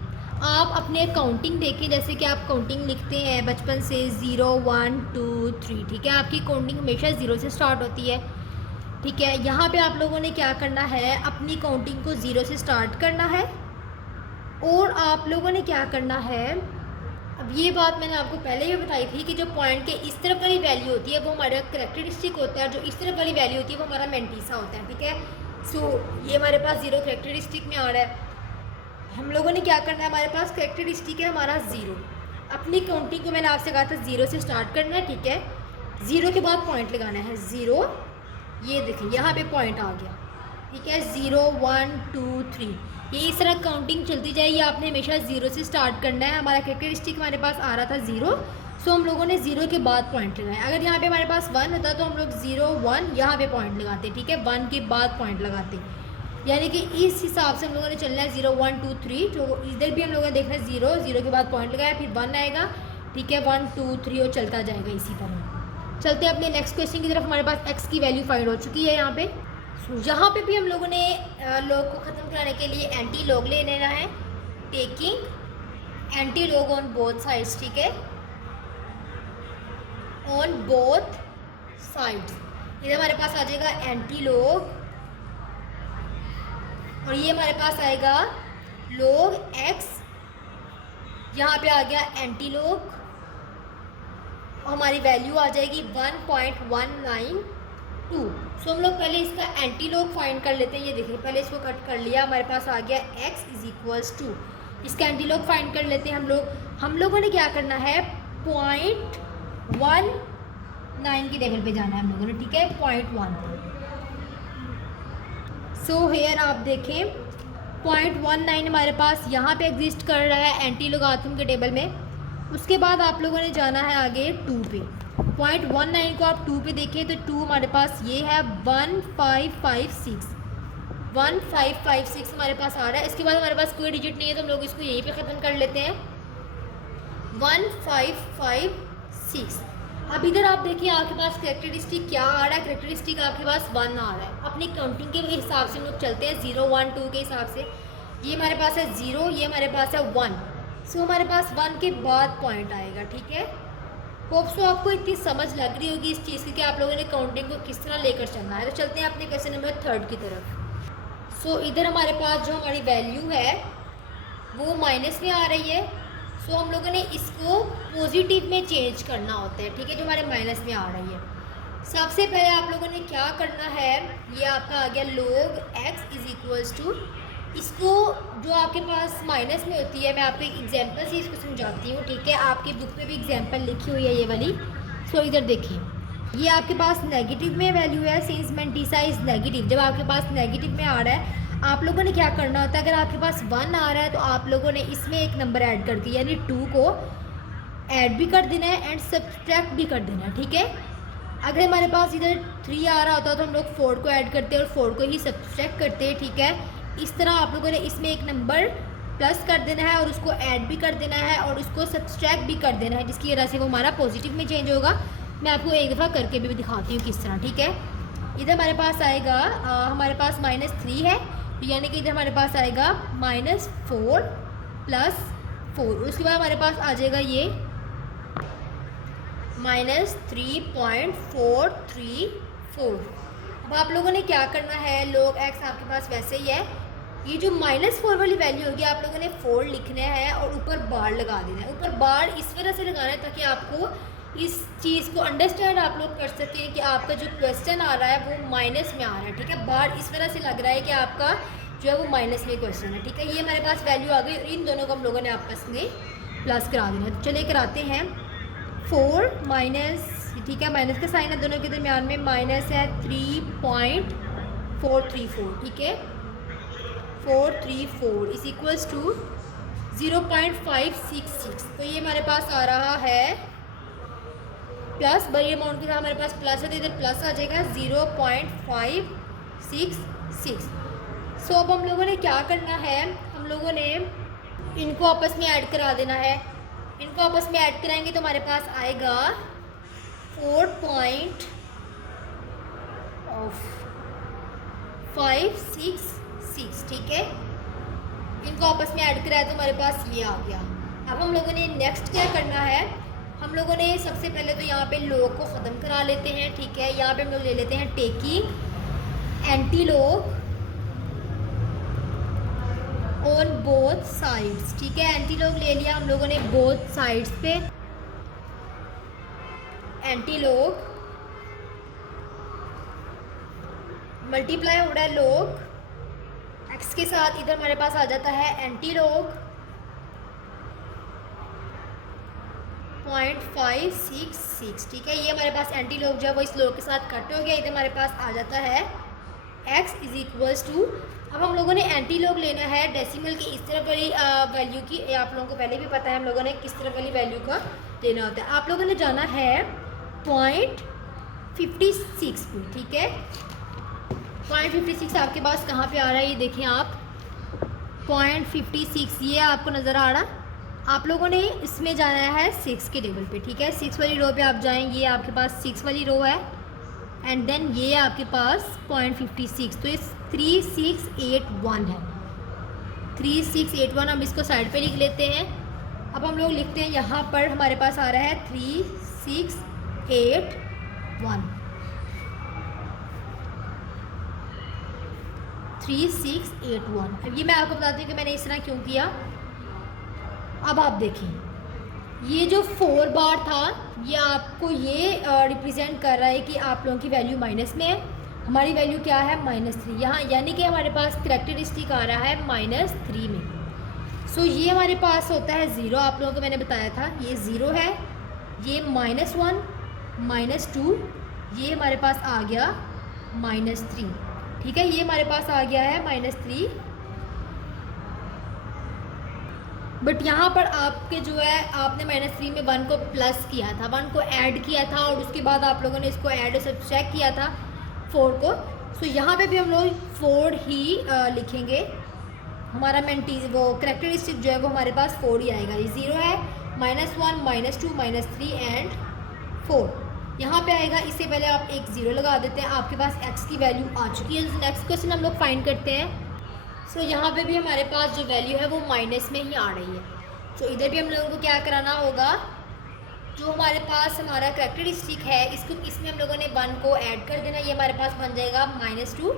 आप अपने काउंटिंग देखें, जैसे कि आप काउंटिंग लिखते हैं बचपन से 0 1 2 3, ठीक है, आपकी काउंटिंग हमेशा 0 से स्टार्ट होती है, ठीक है। यहाँ पे आप लोगों ने क्या करना है, अपनी काउंटिंग को 0 से स्टार्ट करना है और आप लोगों ने क्या करना है, अब ये बात मैंने आपको पहले ही बताई थी कि जो पॉइंट के इस तरफ वाली वैल्यू होती है वो हमारा करेक्टरिस्टिक होता है, जो इस तरफ वाली वैल्यू होती है वो हमारा मेंटीसा होता है, ठीक है। सो ये हमारे पास 0 करेक्टरिस्टिक में आ रहा है, हम लोगों ने क्या करना है, हमारे पास करेक्टरिस्टिक है हमारा 0, अपनी काउंटिंग को मैंने आपसे कहा था 0 से स्टार्ट करना है, ठीक है। 0 के बाद पॉइंट लगाना है 0, ये देखें यहाँ पे पॉइंट आ गया, ठीक है, 0 1 2 3, ये इस तरह काउंटिंग चलती जाएगी, आपने हमेशा 0 से स्टार्ट करना है। हमारा कैरेक्टरिस्टिक हमारे पास आ रहा था 0, सो हम लोगों ने 0 के बाद पॉइंट लगाया। अगर यहाँ पे हमारे पास 1 होता तो हम लोग 0 1 यहाँ पे पॉइंट लगाते, ठीक है, 1 के बाद पॉइंट लगाते, यानी कि इस हिसाब से हम लोगों ने चलना है 0 1 2 3, तो इधर भी हम लोगों ने देखना है 0 0 के बाद पॉइंट लगाया, फिर 1 आएगा, ठीक है, 1 2 3 और चलता जाएगा इसी तरह। चलते हैं अपने नेक्स्ट क्वेश्चन की तरफ। हमारे पास x की वैल्यू फाइंड हो चुकी है यहाँ पे। यहाँ पे भी हम लोगों ने लॉग को ख़त्म कराने के लिए एंटी लॉग ले लेना है, taking anti log on both sides, ठीक है, ऑन बोथ साइड्स। इधर हमारे पास आ जाएगा एंटी लॉग और ये हमारे पास आएगा log x, यहाँ पे आ गया एंटी लॉग और हमारी वैल्यू आ जाएगी 1.192। सो हम लोग पहले इसका एंटी लॉग फाइंड कर लेते हैं। ये देखिए पहले इसको कट कर लिया, हमारे पास आ गया x = 2। इसका एंटी लॉग फाइंड कर लेते हैं हम लोगों ने क्या करना है, 0.19 की लेवल पे जाना है हम लोगों ने, ठीक है, 0.1। सो हेयर आप देखें 0.19 हमारे पास यहाँ पे एग्जिस्ट कर रहा है एंटी लॉगरिथम के टेबल में। उसके बाद आप लोगों ने जाना है आगे 2 पे। 0.19 को आप 2 पे देखें तो 2 हमारे पास ये है 1556 हमारे पास आ रहा है। इसके बाद हमारे पास कोई डिजिट नहीं है तो हम लोग इसको यहीं पे ख़त्म कर लेते हैं 1556। अब इधर आप देखिए आपके पास कैरेक्टरिस्टिक क्या आ रहा है, कैरेक्टरिस्टिक आपके पास 1 आ रहा है। अपनी काउंटिंग के हिसाब से हम लोग चलते हैं 0 1 2 के हिसाब से। ये हमारे पास है 0, ये हमारे पास है 1, सो हमारे पास 1 के बाद पॉइंट आएगा, ठीक है। होप सो आपको इतनी समझ लग रही होगी इस चीज़ की कि आप लोगों ने काउंटिंग को किस तरह लेकर चलना है। तो चलते हैं अपने क्वेश्चन नंबर 3 की तरफ। सो इधर हमारे पास जो हमारी वैल्यू है वो माइनस में आ रही है, सो हम लोगों ने इसको पॉजिटिव में चेंज करना होता है, ठीक है, जो हमारे माइनस में आ रही है। सबसे पहले आप लोगों ने क्या करना है, ये आपका आ गया log x = इसको जो आपके पास माइनस में होती है, मैं आपको एक एग्जांपल से इसको समझाती हूँ, ठीक है। आपकी बुक में भी एग्जांपल लिखी हुई है ये वाली। सो इधर देखिए ये आपके पास नेगेटिव में वैल्यू है, सिंस मेंटीसा इज नेगेटिव। जब आपके पास नेगेटिव में आ रहा है आप लोगों ने क्या करना होता है, अगर आपके पास 1 आ रहा है तो आप लोगों ने इसमें एक नंबर ऐड कर दिया, यानी 2 को ऐड भी कर देना है एंड सब्ट्रैक्ट भी कर देना है, ठीक है। अगर हमारे पास इधर 3 आ रहा होता तो हम लोग 4 को ऐड करते और 4 को ही सब्ट्रैक्ट करते, ठीक है। इस तरह आप लोगों ने इसमें एक नंबर प्लस कर देना है और उसको ऐड भी कर देना है और उसको सब्ट्रैक्ट भी कर देना है, जिसकी वजह से वो हमारा पॉजिटिव में चेंज होगा। मैं आपको एक दफ़ा करके भी दिखाती हूँ किस तरह, ठीक है। इधर हमारे पास आएगा हमारे पास -3 है, यानी कि इधर हमारे पास आएगा -4 + 4। उसके बाद हमारे पास आ जाएगा ये -3.434। अब आप लोगों ने क्या करना है, log x आपके पास वैसे ही है, ये जो -4 वाली वैल्यू होगी आप लोगों ने 4 लिखना है और ऊपर बार लगा देना है। ऊपर बार इस वजह से लगाना है ताकि आपको इस चीज़ को अंडरस्टैंड आप लोग कर सकें कि आपका जो क्वेश्चन आ रहा है वो माइनस में आ रहा है, ठीक है। बार इस वजह से लग रहा है कि आपका जो है वो माइनस में क्वेश्चन है, ठीक है। ये हमारे पास वैल्यू आ गई और इन दोनों को हम लोगों ने आपस में प्लस करा देना है। तो चलिए कराते हैं 4 माइनस, ठीक है, माइनस का साइन है दोनों के दरमियान में, माइनस है 3.434, ठीक है, 434 = 0.566। तो ये हमारे पास आ रहा है प्लस, बड़ी अमाउंट के साथ हमारे पास प्लस है तो इधर प्लस आ जाएगा 0.566। सो अब हम लोगों ने क्या करना है, हम लोगों ने इनको आपस में ऐड करा देना है। इनको आपस में ऐड कराएंगे तो हमारे पास आएगा 4.1 5 6 6, ठीक है। इनको आपस में ऐड करा है तो हमारे पास ये आ गया। अब हम लोगों ने नेक्स्ट क्या करना है, हम लोगों ने सबसे पहले तो यहाँ पे लॉग को ख़त्म करा लेते हैं, ठीक है। यहाँ पे हम लोग ले लेते हैं taking anti log on both sides, ठीक है। एंटी लॉग ले लिया हम लोगों ने बोथ साइड्स पे, एंटी लॉग मल्टीप्लाई हो रहा है लॉग एक्स के साथ, इधर हमारे पास आ जाता है एंटी लॉग 0.566, ठीक है। ये हमारे पास एंटी लॉग जो है वो इस लॉग के साथ कट हो गया, इधर हमारे पास आ जाता है x इज इक्वल्स टू। अब हम लोगों ने एंटी लॉग लेना है डेसिमल की इस तरफ वाली वैल्यू की, आप लोगों को पहले भी पता है हम लोगों ने किस तरफ वाली वैल्यू का लेना होता है। आप लोगों ने जाना है 0.56 पे, ठीक है। 0.56 आपके पास कहाँ पे आ रहा है, ये देखें आप 0.56 ये आपको नज़र आ रहा। आप लोगों ने इसमें जाना है 6 के टेबल पे, ठीक है। 6 वाली रो पे आप जाएं, ये आपके पास 6 वाली रो है एंड देन ये आपके पास 0.56, तो ये 3681 है। 3681 हम इसको साइड पे लिख लेते हैं। अब हम लोग लिखते हैं यहाँ पर हमारे पास आ रहा है 3681 3681। अब ये मैं आपको बताती हूँ कि मैंने इस तरह क्यों किया। अब आप देखें ये जो 4 बार था ये आपको ये रिप्रेजेंट कर रहा है कि आप लोगों की वैल्यू माइनस में है, हमारी वैल्यू क्या है -3 यहाँ, यानी कि हमारे पास करैक्टरिस्टिक आ रहा है -3 में। सो ये हमारे पास होता है 0, आप लोगों को मैंने बताया था ये 0 है, ये -1 -2, ये हमारे पास आ गया -3, ठीक है। ये हमारे पास आ गया है -3, बट यहाँ पर आपके जो है आपने -3 में 1 को प्लस किया था, 1 को ऐड किया था और उसके बाद आप लोगों ने इसको ऐड सब्ट्रैक्ट किया था 4 को। सो यहाँ पे भी हम लोग 4 ही लिखेंगे, हमारा वो करैक्टरिस्टिक जो है वो हमारे पास 4 ही आएगा। ये 0 है, -1 -2 -3 एंड 4 यहाँ पे आएगा। इससे पहले आप एक 0 लगा देते हैं, आपके पास x की वैल्यू आ चुकी है। नेक्स्ट क्वेश्चन हम लोग फाइंड करते हैं। सो यहाँ पे भी हमारे पास जो वैल्यू है वो माइनस में ही आ रही है। सो इधर भी हम लोगों को क्या कराना होगा, जो हमारे पास हमारा करैक्टरिस्टिक है इसको इसमें हम लोगों ने 1 को ऐड कर देना, ये हमारे पास बन जाएगा -2।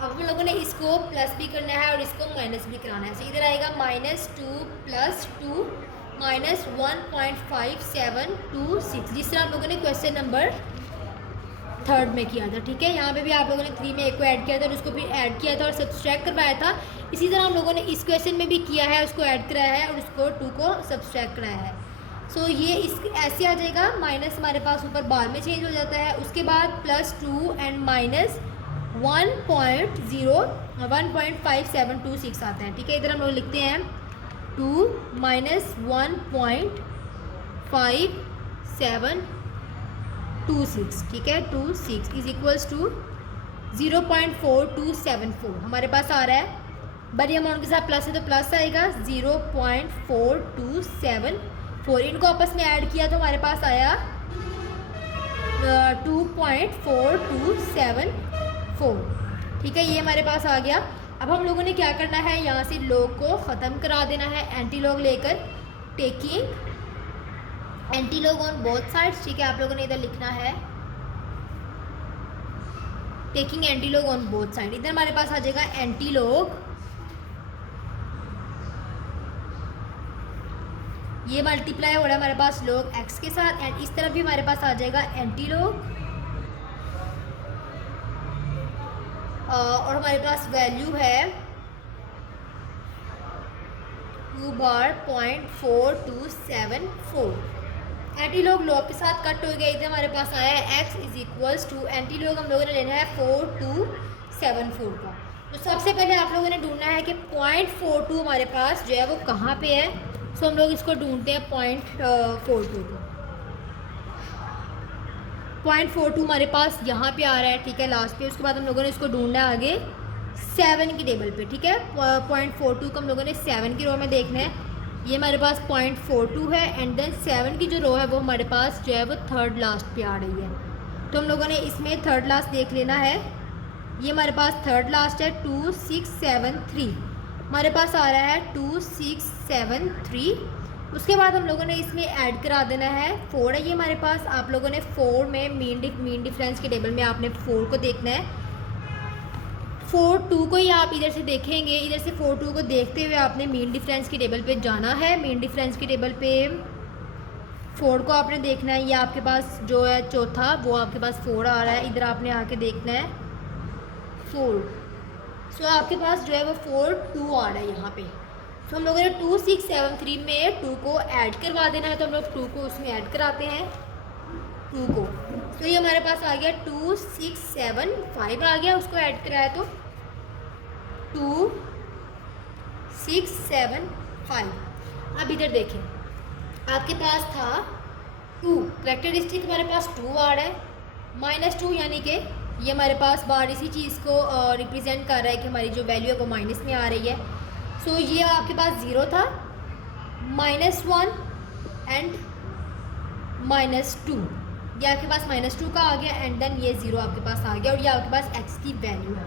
अब हम लोगों ने इसको प्लस भी करना है और इसको माइनस भी कराना है। सो इधर आएगा -2 + 2 -1.5726, जिस तरह हम लोगों ने क्वेश्चन नंबर 3 में किया था, ठीक है। यहाँ पे भी आप लोगों ने 3 में 1 को ऐड किया था और उसको फिर ऐड किया था और सब्सट्रैक्ट करवाया था। इसी तरह हम लोगों ने इस क्वेश्चन में भी किया है, उसको ऐड कराया है और उसको 2 को सब्सट्रैक्ट कराया है। सो ये इस ऐसे आ जाएगा, माइनस हमारे पास ऊपर बार में चेंज हो जाता है, उसके बाद +2 एंड -1.5726 आता है, ठीक है। इधर हम लोग लिखते हैं 2 - 1.5726, ठीक है। 26 इज इक्वल्स टू 0.4274 हमारे पास आ रहा है। बड़ी अमाउंट के साथ प्लस है तो प्लस आएगा 0.4274। इनको आपस में ऐड किया तो हमारे पास आया 2.4274, ठीक है। ये हमारे पास आ गया। अब हम लोगों ने क्या करना है, यहाँ से लॉग को ख़त्म करा देना है एंटी लॉग लेकर, taking anti log on both sides, ठीक है। आप लोगों ने इधर लिखना है taking anti log on both side. इधर हमारे पास आ जाएगा एंटी लॉग, ये मल्टीप्लाई हो रहा है हमारे पास लॉग x के साथ एंड इस तरफ भी हमारे पास आ जाएगा एंटी लॉग और हमारे पास वैल्यू है 2 बार 0.4274। एंटी लॉग लॉग के साथ कट हो गया, इधर हमारे पास आया है x is equals to anti log हम लोगों ने लेना है 4274 का। तो सबसे पहले आप लोगों ने ढूंढना है कि 0.42 हमारे पास जो है वो कहाँ पे है। सो हम लोग इसको ढूंढते हैं 0.42 को। 0.42 हमारे पास यहाँ पे आ रहा है, ठीक है, लास्ट पे। उसके बाद हम लोगों ने इसको ढूंढना है आगे 7 की टेबल पे, ठीक है। 0.42 को हम लोगों ने 7 की रो में देखना है। ये हमारे पास 0.42 है एंड देन 7 की जो रो है वो हमारे पास जो है वो 3rd लास्ट पे आ रही है। तो हम लोगों ने इसमें 3rd लास्ट देख लेना है ये हमारे पास थर्ड लास्ट है 2673, हमारे पास आ रहा है 2673। उसके बाद हम लोगों ने इसमें ऐड करा देना है 4 है ये हमारे पास। आप लोगों ने 4 में मीन डिफरेंस के टेबल में आपने 4 को देखना है। 4 2 को ही आप इधर से देखेंगे, इधर से 4 2 को देखते हुए आपने मीन डिफरेंस के टेबल पे जाना है। मीन डिफरेंस के टेबल पे 4 को आपने देखना है। ये आपके पास जो है चौथा वो आपके पास 4 आ रहा है, इधर आपने आके देखना है 4। सो आपके पास जो है वो 4 2 आ रहा है यहाँ पे। तो हम लोगों ने 2673 में 2 को ऐड करवा देना है, तो हम लोग 2 को उसमें ऐड कराते हैं 2 को। तो ये हमारे पास आ गया 2675 आ गया, उसको ऐड कराया तो 2675। अब इधर देखें, आपके पास था 2, करेक्टरिस्टिक हमारे पास 2 आ रहा है, -2 यानी कि ये हमारे पास बाहर इसी चीज़ को रिप्रेजेंट कर रहा है कि हमारी जो वैल्यू है वो माइनस में आ रही है। सो ये आपके पास 0 था, -1 एंड -2, ये आपके पास -2 का आ गया एंड देन ये 0 आपके पास आ गया और ये आपके पास x की वैल्यू है।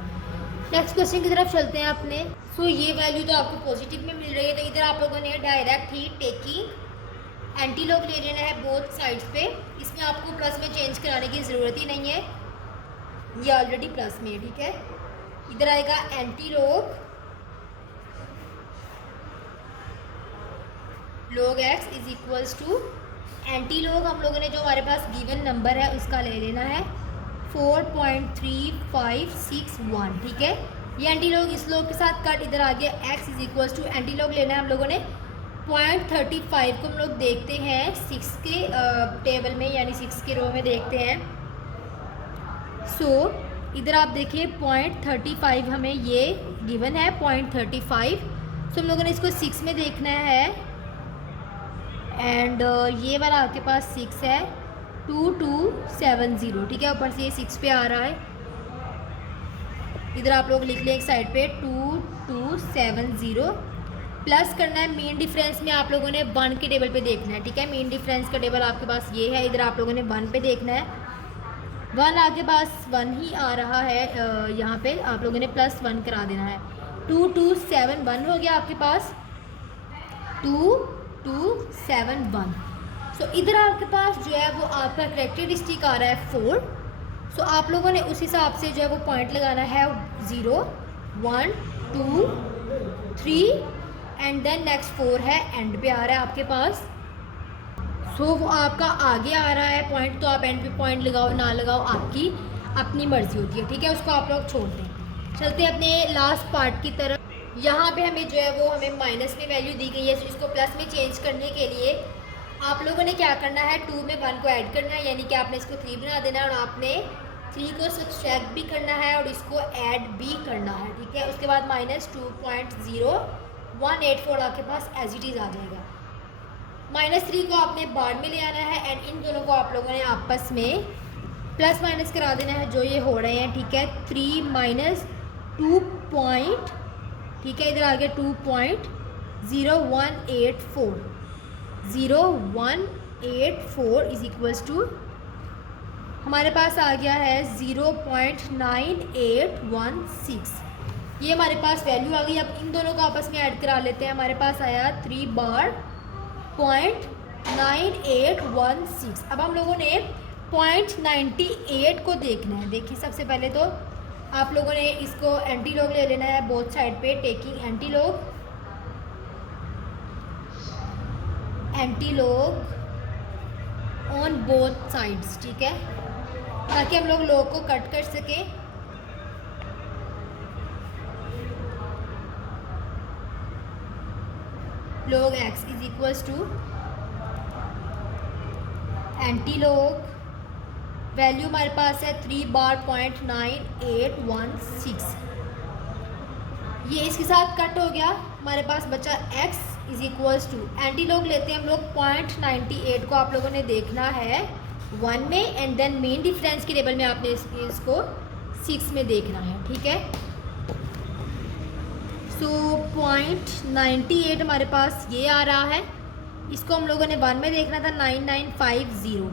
नेक्स्ट क्वेश्चन की तरफ चलते हैं अपने। सो ये वैल्यू तो आपको पॉजिटिव में मिल रही है, तो इधर आप लोगों ने डायरेक्ट ही टेकिंग एंटी लॉग ले लेना है बोथ साइड्स पे। इसमें आपको प्लस में चेंज कराने की ज़रूरत ही नहीं है, ये ऑलरेडी प्लस में है, ठीक है। इधर आएगा anti log log x is equals to anti log, हम लोगों ने जो हमारे पास गिवन नंबर है उसका ले लेना है 4.3561, ठीक है। ये एंटी लॉग इस लॉग के साथ कट, इधर आ गया x is equals to anti log लेना है हम लोगों ने 0.35 को हम लोग देखते हैं 6 के टेबल में, यानी 6 के रो में देखते हैं। सो इधर आप देखिए 0.35 हमें ये गिवन है 0.35। सो हम लोगों ने इसको 6 में देखना है एंड ये वाला आपके पास 6 है 2270, ठीक है। ऊपर से ये 6 पे आ रहा है, इधर आप लोग लिख लें एक साइड पे 2270 प्लस करना है। मीन डिफरेंस में आप लोगों ने 1 के टेबल पे देखना है, ठीक है। मीन डिफरेंस का टेबल आपके पास ये है, इधर आप लोगों ने 1 पे देखना है। 1 आपके पास 1 ही आ रहा है, यहाँ पे आप लोगों ने +1 करा देना है। 2271 हो गया आपके पास 2271। सो इधर आपके पास जो है वो आपका करेक्टरिस्टिक आ रहा है 4। सो आप लोगों ने उस हिसाब से जो है वो पॉइंट लगाना है 0 1 2 3 एंड देन नेक्स्ट 4 है, एंड पे आ रहा है आपके पास। सो वो आपका आगे आ रहा है पॉइंट, तो आप एंड पे पॉइंट लगाओ ना लगाओ आपकी अपनी मर्जी होती है, ठीक है। उसको आप लोग छोड़ दें। चलते हैं अपने लास्ट पार्ट की तरफ। यहाँ पे हमें जो है वो हमें माइनस में वैल्यू दी गई है, तो इसको प्लस में चेंज करने के लिए आप लोगों ने क्या करना है 2 में 1 को ऐड करना है, यानी कि आपने इसको 3 बना देना है और आपने 3 को सब्सट्रैक्ट भी करना है और इसको ऐड भी करना है, ठीक है। उसके बाद -2.0184 आपके पास एज इट इज़ आ जाएगा। -3 को आपने बाद में ले आना है एंड इन दोनों को आप लोगों ने आपस में प्लस माइनस करा देना है, जो ये हो रहे हैं, ठीक है। 3 - 2 पॉइंट, ठीक है। इधर आ गया 2.0184 0184 इज इक्वल्स टू हमारे पास आ गया है 0.9816। ये हमारे पास वैल्यू आ गई। अब इन दोनों को आपस में ऐड करा लेते हैं। हमारे पास आया 3.9816। अब हम लोगों ने 0.98 को देखना है। देखिए सबसे पहले तो आप लोगों ने इसको एंटी लॉग ले लेना है बोथ साइड पे, taking anti log on both sides, ठीक है, ताकि हम लोग लॉग को कट कर सकें। log x is equals to anti log value हमारे पास है 3.9816। ये इसके साथ कट हो गया, हमारे पास बचा x is equals to anti log लेते हैं हम लोग 0.98 को आप लोगों ने देखना है 1 में एंड देन मेन डिफरेंस के टेबल में आपने इसको 6 में देखना है, ठीक है। सो 0.98 हमारे पास ये आ रहा है, इसको हम लोगों ने 1 में देखना था 9550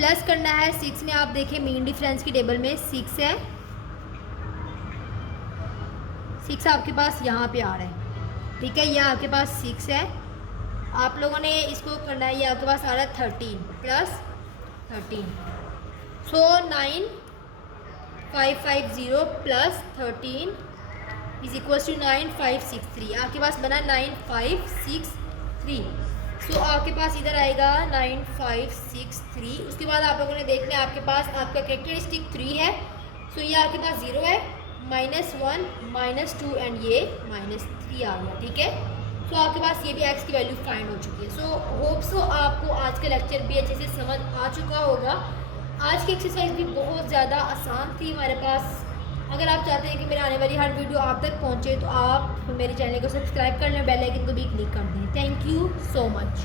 प्लस करना है 6 में। आप देखें मीन डिफरेंस की टेबल में 6 है, 6 आपके पास यहाँ पे आ रहा है, ठीक है। ये आपके पास 6 है, आप लोगों ने इसको करना है, ये आपके पास आ रहा है 13 plus 13। So 9550 plus 13 is equal to 9563। आपके पास बना 9563। सो आपके पास इधर आएगा 9563। उसके बाद आप लोगों ने देखना है आपके पास आपका कैरेक्टरिस्टिक 3 है। सो ये आपके पास 0 है, -1 -2 एंड ये -3 आ गया, ठीक है। सो आपके पास ये भी x की वैल्यू फाइंड हो चुकी है। सो होप सो आपको आज का लेक्चर भी अच्छे से समझ आ चुका होगा। आज की एक्सरसाइज भी बहुत ज़्यादा आसान थी हमारे पास। अगर आप चाहते हैं कि मेरे आने वाली हर वीडियो आप तक पहुंचे तो आप मेरे चैनल को सब्सक्राइब कर लें, बेल आइकन को भी क्लिक कर दें। Thank you so much.